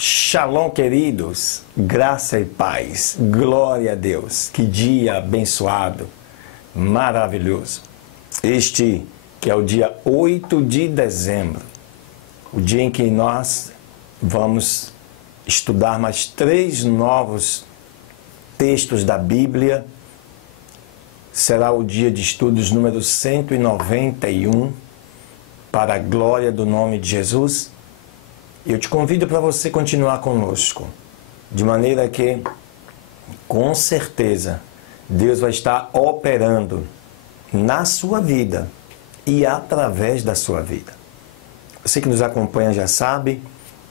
Shalom, queridos, graça e paz, glória a Deus, que dia abençoado, maravilhoso. Este que é o dia 8 de dezembro, o dia em que nós vamos estudar mais 3 novos textos da Bíblia. Será o dia de estudos número 191, para a glória do nome de Jesus. Eu te convido para você continuar conosco, de maneira que, com certeza, Deus vai estar operando na sua vida e através da sua vida. Você que nos acompanha já sabe,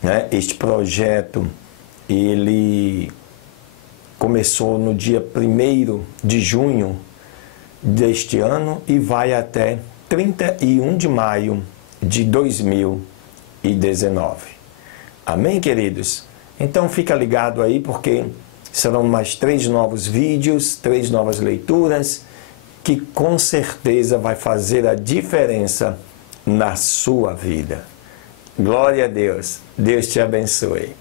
né? Este projeto, ele começou no dia 1º de junho deste ano e vai até 31 de maio de 2019. Amém, queridos? Então fica ligado aí, porque serão mais 3 novos vídeos, 3 novas leituras, que com certeza vai fazer a diferença na sua vida. Glória a Deus. Deus te abençoe.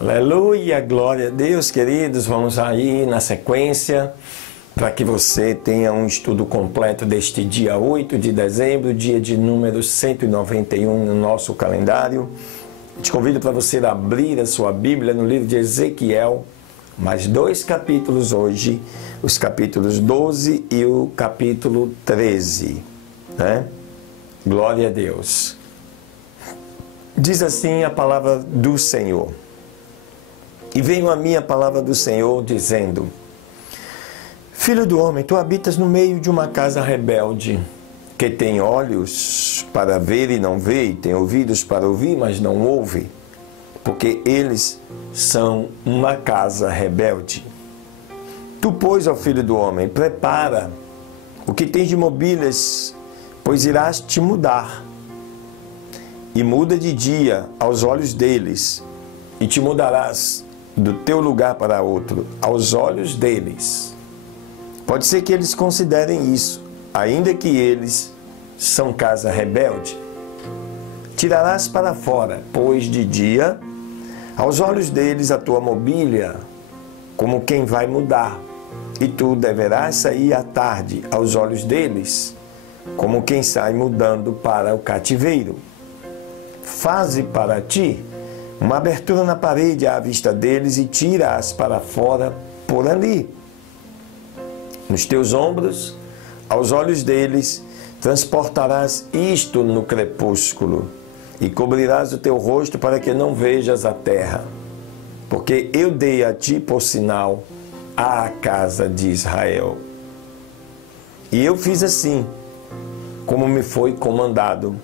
Aleluia, glória a Deus, queridos. Vamos aí na sequência, para que você tenha um estudo completo deste dia 8 de dezembro, dia de número 191 no nosso calendário. Te convido para você abrir a sua Bíblia no livro de Ezequiel, mais 2 capítulos hoje, os capítulos 12 e o capítulo 13, né? Glória a Deus. Diz assim a palavra do Senhor. E veio a mim a palavra do Senhor, dizendo: Filho do homem, tu habitas no meio de uma casa rebelde, que tem olhos para ver e não vê, e tem ouvidos para ouvir, mas não ouve, porque eles são uma casa rebelde. Tu, pois, ó filho do homem, prepara o que tens de mobílias, pois irás te mudar. E muda de dia aos olhos deles, e te mudarás do teu lugar para outro, aos olhos deles. Pode ser que eles considerem isso, ainda que eles são casa rebelde. Tirarás para fora, pois de dia, aos olhos deles a tua mobília, como quem vai mudar, e tu deverás sair à tarde, aos olhos deles, como quem sai mudando para o cativeiro. Faze para ti uma abertura na parede à vista deles e tira-as para fora por ali. Nos teus ombros, aos olhos deles, transportarás isto no crepúsculo e cobrirás o teu rosto para que não vejas a terra, porque eu dei a ti por sinal à casa de Israel. E eu fiz assim, como me foi comandado.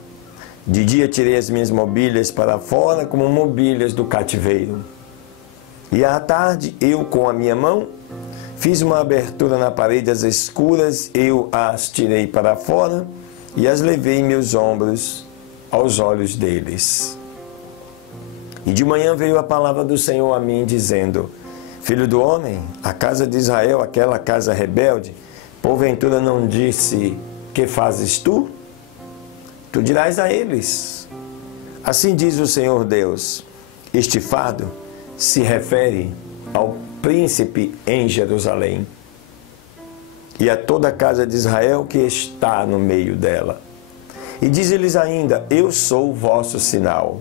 De dia tirei as minhas mobílias para fora como mobílias do cativeiro. E à tarde eu com a minha mão fiz uma abertura na parede às escuras, eu as tirei para fora e as levei em meus ombros aos olhos deles. E de manhã veio a palavra do Senhor a mim dizendo: Filho do homem, a casa de Israel, aquela casa rebelde, porventura não disse: que fazes tu? Tu dirás a eles: assim diz o Senhor Deus, este fardo se refere ao príncipe em Jerusalém e a toda a casa de Israel que está no meio dela. E diz-lhes ainda: eu sou o vosso sinal.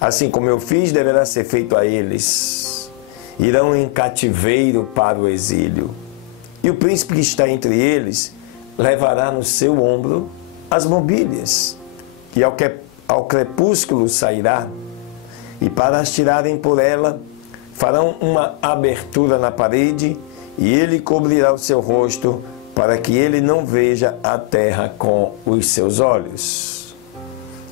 Assim como eu fiz, deverá ser feito a eles. Irão em cativeiro para o exílio. E o príncipe que está entre eles levará no seu ombro as mobílias, e ao crepúsculo sairá, e para as tirarem por ela, farão uma abertura na parede, e ele cobrirá o seu rosto, para que ele não veja a terra com os seus olhos.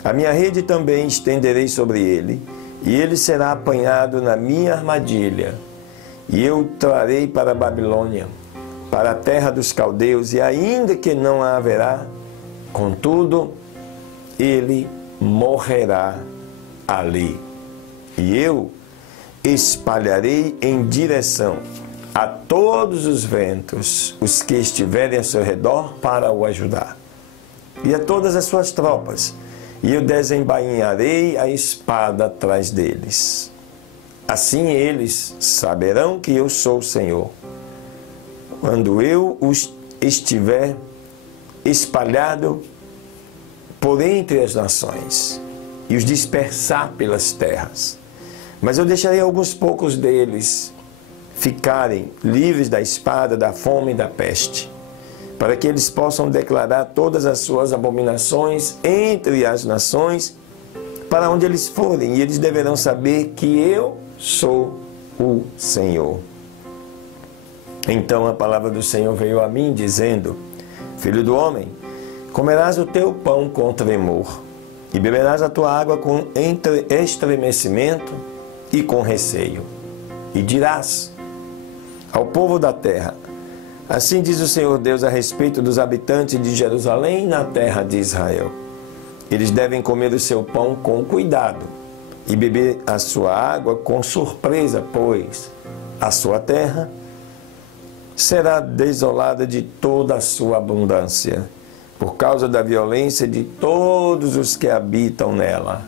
A minha rede também estenderei sobre ele, e ele será apanhado na minha armadilha, e eu o trarei para a Babilônia, para a terra dos caldeus, e ainda que não a haverá, contudo, ele morrerá ali. E eu espalharei em direção a todos os ventos, os que estiverem ao seu redor para o ajudar, e a todas as suas tropas, e eu desembainharei a espada atrás deles. Assim eles saberão que eu sou o Senhor, quando eu os estiver espalhado por entre as nações e os dispersar pelas terras. Mas eu deixarei alguns poucos deles ficarem livres da espada, da fome e da peste, para que eles possam declarar todas as suas abominações entre as nações, para onde eles forem, e eles deverão saber que eu sou o Senhor. Então a palavra do Senhor veio a mim, dizendo: Filho do homem, comerás o teu pão com tremor, e beberás a tua água com estremecimento e com receio. E dirás ao povo da terra: assim diz o Senhor Deus a respeito dos habitantes de Jerusalém na terra de Israel. Eles devem comer o seu pão com cuidado e beber a sua água com surpresa, pois a sua terra será desolada de toda a sua abundância, por causa da violência de todos os que habitam nela.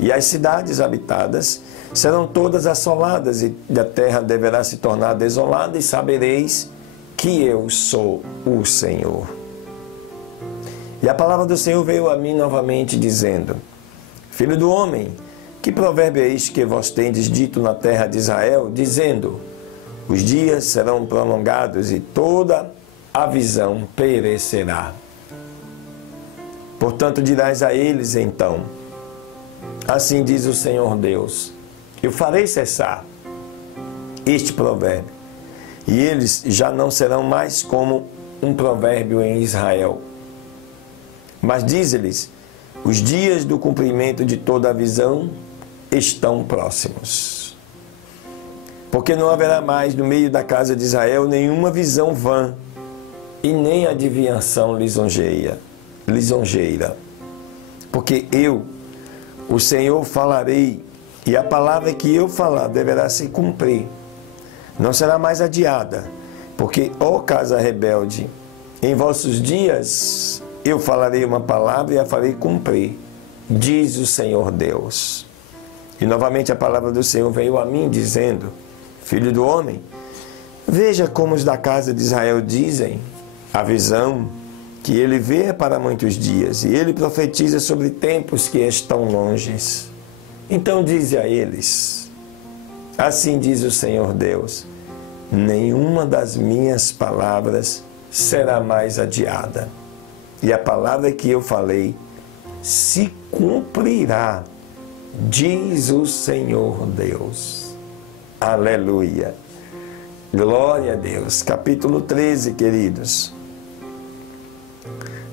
E as cidades habitadas serão todas assoladas, e a terra deverá se tornar desolada, e sabereis que eu sou o Senhor. E a palavra do Senhor veio a mim novamente, dizendo: Filho do homem, que provérbio é este que vós tendes dito na terra de Israel, dizendo: os dias serão prolongados e toda a visão perecerá. Portanto dirás a eles então: assim diz o Senhor Deus, eu farei cessar este provérbio, e eles já não serão mais como um provérbio em Israel. Mas dize-lhes: os dias do cumprimento de toda a visão estão próximos. Porque não haverá mais no meio da casa de Israel nenhuma visão vã, e nem adivinhação lisonjeira. Porque eu, o Senhor, falarei, e a palavra que eu falar deverá se cumprir. Não será mais adiada, porque, ó casa rebelde, em vossos dias eu falarei uma palavra e a farei cumprir, diz o Senhor Deus. E novamente a palavra do Senhor veio a mim, dizendo: Filho do homem, veja como os da casa de Israel dizem: a visão que ele vê é para muitos dias, e ele profetiza sobre tempos que estão longes. Então dize a eles: assim diz o Senhor Deus, nenhuma das minhas palavras será mais adiada, e a palavra que eu falei se cumprirá, diz o Senhor Deus. Aleluia! Glória a Deus! Capítulo 13, queridos.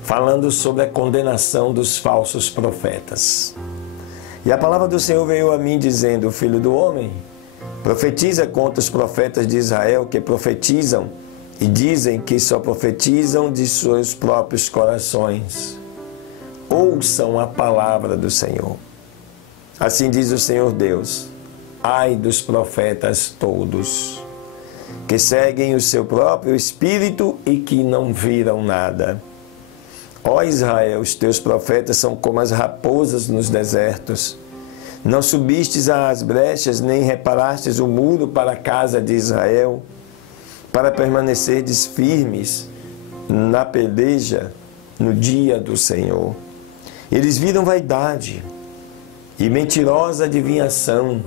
Falando sobre a condenação dos falsos profetas. E a palavra do Senhor veio a mim dizendo: Filho do homem, profetiza contra os profetas de Israel que profetizam e dizem que só profetizam de seus próprios corações. Ouçam a palavra do Senhor. Assim diz o Senhor Deus: ai dos profetas todos, que seguem o seu próprio espírito e que não viram nada. Ó Israel, os teus profetas são como as raposas nos desertos. Não subistes às brechas, nem reparastes o muro para a casa de Israel, para permanecerdes firmes na peleja no dia do Senhor. Eles viram vaidade e mentirosa adivinhação,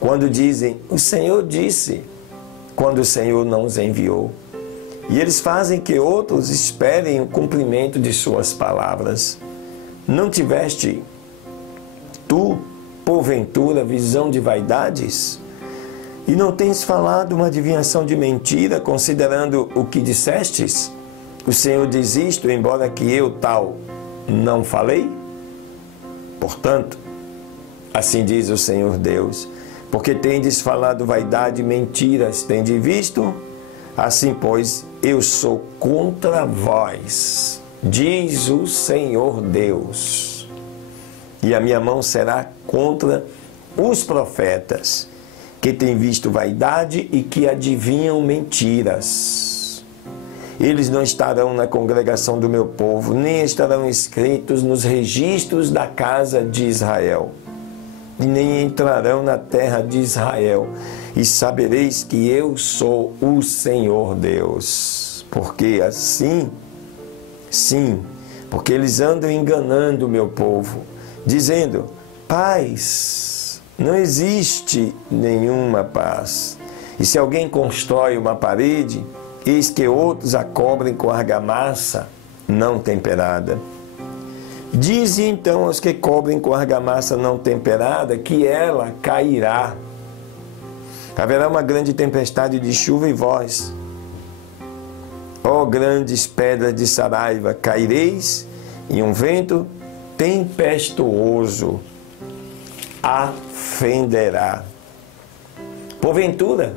quando dizem: o Senhor disse, quando o Senhor não os enviou. E eles fazem que outros esperem o cumprimento de suas palavras. Não tiveste tu, porventura, visão de vaidades? E não tens falado uma adivinhação de mentira, considerando o que dissestes? O Senhor diz isto, embora que eu tal não falei? Portanto, assim diz o Senhor Deus: porque tendes falado vaidade e mentiras, tendes visto? Assim, pois, eu sou contra vós, diz o Senhor Deus. E a minha mão será contra os profetas, que têm visto vaidade e que adivinham mentiras. Eles não estarão na congregação do meu povo, nem estarão inscritos nos registros da casa de Israel, e nem entrarão na terra de Israel. E sabereis que eu sou o Senhor Deus. Porque assim, sim, porque eles andam enganando o meu povo, dizendo: paz. Não existe nenhuma paz. E se alguém constrói uma parede, eis que outros a cobrem com argamassa não temperada. Dize então aos que cobrem com argamassa não temperada que ela cairá. Haverá uma grande tempestade de chuva e vós, ó grandes pedras de Saraiva, caireis, e um vento tempestuoso a fenderá. Porventura,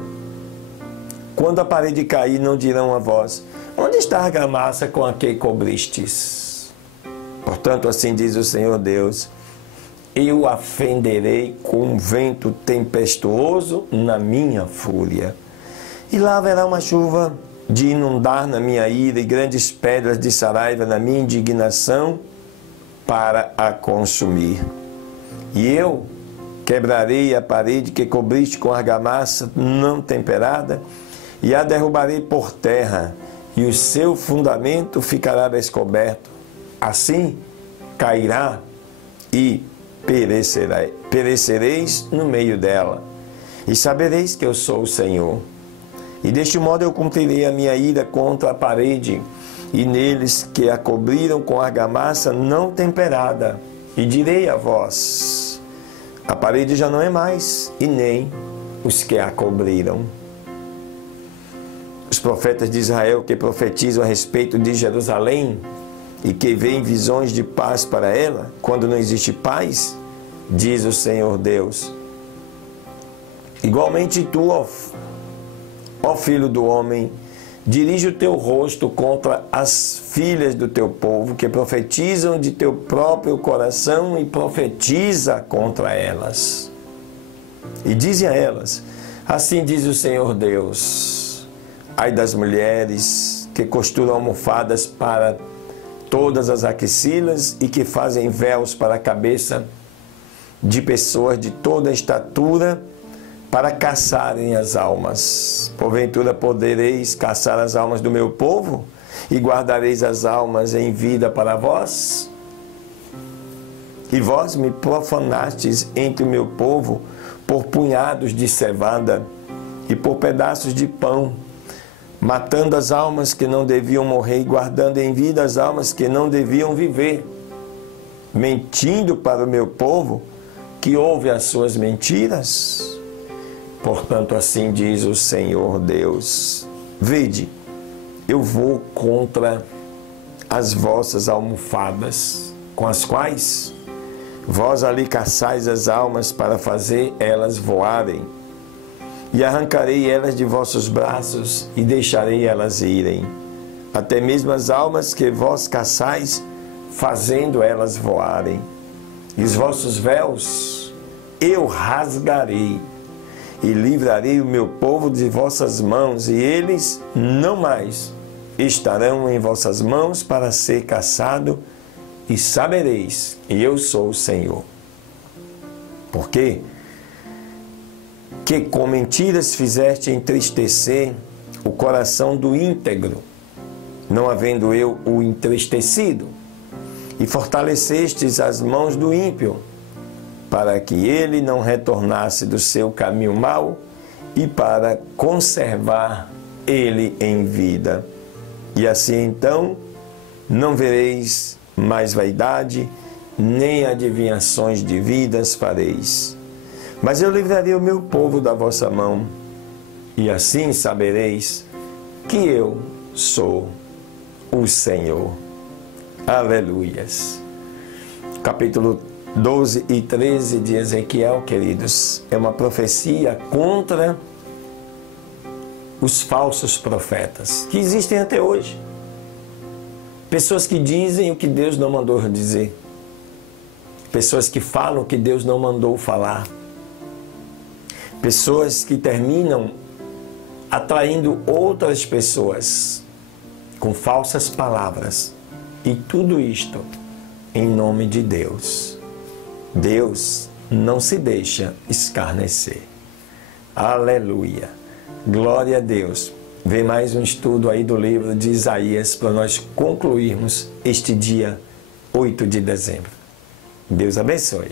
quando a parede cair, não dirão a vós: onde está a argamassa com a que cobristes? Portanto, assim diz o Senhor Deus: eu a fenderei com um vento tempestuoso na minha fúria. E lá haverá uma chuva de inundar na minha ira, e grandes pedras de Saraiva na minha indignação, para a consumir. E eu quebrarei a parede que cobriste com argamassa não temperada, e a derrubarei por terra, e o seu fundamento ficará descoberto. Assim cairá e perecereis no meio dela, e sabereis que eu sou o Senhor. E deste modo eu cumprirei a minha ira contra a parede, e neles que a cobriram com argamassa não temperada, e direi a vós: a parede já não é mais, e nem os que a cobriram. Os profetas de Israel que profetizam a respeito de Jerusalém e que veem visões de paz para ela, quando não existe paz, diz o Senhor Deus: igualmente tu, ó filho do homem, dirige o teu rosto contra as filhas do teu povo, que profetizam de teu próprio coração, e profetiza contra elas. E dize a elas: assim diz o Senhor Deus: ai das mulheres que costuram almofadas para todas as axilas e que fazem véus para a cabeça de pessoas de toda estatura, para caçarem as almas. Porventura podereis caçar as almas do meu povo, e guardareis as almas em vida para vós? E vós me profanastes entre o meu povo por punhados de cevada e por pedaços de pão, matando as almas que não deviam morrer e guardando em vida as almas que não deviam viver, mentindo para o meu povo que ouve as suas mentiras. Portanto, assim diz o Senhor Deus: vede, eu vou contra as vossas almofadas, com as quais vós ali caçais as almas para fazer elas voarem, e arrancarei elas de vossos braços e deixarei elas irem, até mesmo as almas que vós caçais, fazendo elas voarem. E os vossos véus eu rasgarei, e livrarei o meu povo de vossas mãos, e eles não mais estarão em vossas mãos para ser caçado, e sabereis que eu sou o Senhor. Porque que com mentiras fizeste entristecer o coração do íntegro, não havendo eu o entristecido, e fortalecestes as mãos do ímpio, para que ele não retornasse do seu caminho mau, e para conservar ele em vida. E assim então não vereis mais vaidade, nem adivinhações de vidas fareis. Mas eu livrarei o meu povo da vossa mão, e assim sabereis que eu sou o Senhor. Aleluias. Capítulo 12 e 13 de Ezequiel, queridos, é uma profecia contra os falsos profetas, que existem até hoje. Pessoas que dizem o que Deus não mandou dizer. Pessoas que falam o que Deus não mandou falar. Pessoas que terminam atraindo outras pessoas com falsas palavras. E tudo isto em nome de Deus. Deus não se deixa escarnecer. Aleluia. Glória a Deus. Vem mais um estudo aí do livro de Isaías para nós concluirmos este dia 8 de dezembro. Deus abençoe.